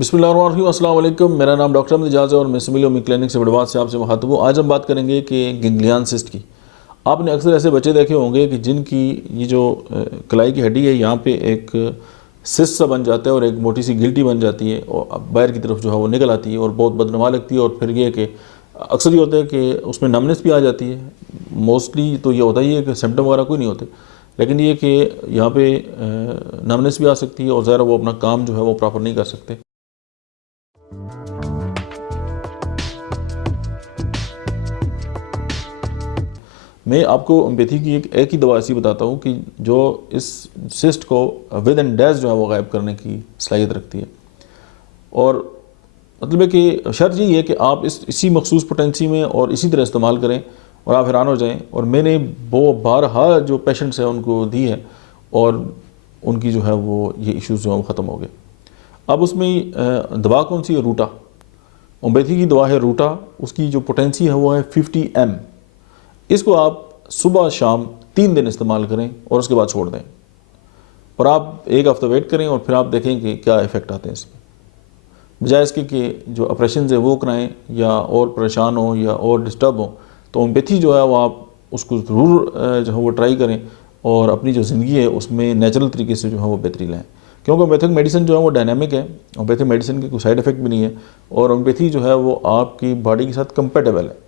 बिस्मिल्लाहिर्रहमानिर्रहीम, अस्सलाम वालेकुम। मेरा नाम डॉक्टर अहमद एजाज है और मैं सिमिलिया क्लिनिक से बड़वाद से आपसे मुखातब हूँ। आज हम बात करेंगे कि गैंग्लियन सिस्ट की। आपने अक्सर ऐसे बच्चे देखे होंगे कि जिनकी ये जो कलाई की हड्डी है यहाँ पे एक सिस्ट सा बन जाता है और एक मोटी सी गिल्टी बन जाती है और बाहर की तरफ जो है वो निकल आती है और बहुत बदनुमा लगती है। और फिर ये कि अक्सर ये होता है कि उसमें नमनेस भी आ जाती है। मोस्टली तो ये होता ही है कि सिम्टम वगैरह कोई नहीं होते, लेकिन ये कि यहाँ पे नमनेस भी आ सकती है और ज़रा वो अपना काम जो है वो प्रॉपर नहीं कर सकते। मैं आपको होम्योपैथी की एक ही दवा ऐसी बताता हूँ कि जो इस सिस्ट को विद इन डेज जो है वो गायब करने की सलाहियत रखती है। और मतलब है कि शर्त यही है कि आप इसी मखसूस पोटेंसी में और इसी तरह इस्तेमाल करें और आप हैरान हो जाएं। और मैंने वो बारहा जो पेशेंट्स हैं उनको दी है और उनकी जो है वो ये इश्यूज़ जो है वो ख़त्म हो गए। अब उसमें दवा कौन सी है? रूटा। होम्योपैथी की दवा है रूटा। उसकी जो पोटेंसी है वो है 50 m। इसको आप सुबह शाम 3 दिन इस्तेमाल करें और उसके बाद छोड़ दें और आप एक हफ्ता वेट करें और फिर आप देखें कि क्या इफ़ेक्ट आते हैं इसमें। बजाय इसके कि जो ऑपरेशन है वो कराएं या और परेशान हो या और डिस्टर्ब हो, तो होम्योपैथी जो है वो आप उसको ज़रूर जो है वो ट्राई करें और अपनी जो ज़िंदगी है उसमें नेचुरल तरीके से जो है वो बेहतरी लाएँ। क्योंकि होम्योपैथिक मेडिसिन जो है वो डायनामिक है। होम्योपैथिक मेडिसिन के कोई साइड इफ़ेक्ट भी नहीं है और होम्योपैथी जो है वो आपकी बॉडी के साथ कंपेटेबल है।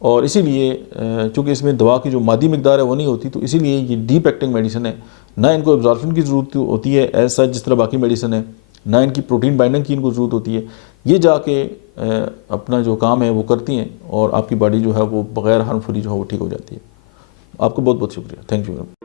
और इसीलिए चूँकि इसमें दवा की जो मादी मिकदार है वो नहीं होती, तो इसीलिए ये डीप एक्टिंग मेडिसिन है। ना इनको एब्जॉर्प्शन की ज़रूरत होती है एज सच जिस तरह बाकी मेडिसिन है, ना इनकी प्रोटीन बाइंडिंग की इनको ज़रूरत होती है। ये जाके अपना जो काम है वो करती हैं और आपकी बॉडी जो है वो बग़ैर हार्मफुली जो है वो ठीक हो जाती है। आपको बहुत बहुत शुक्रिया। Thank you.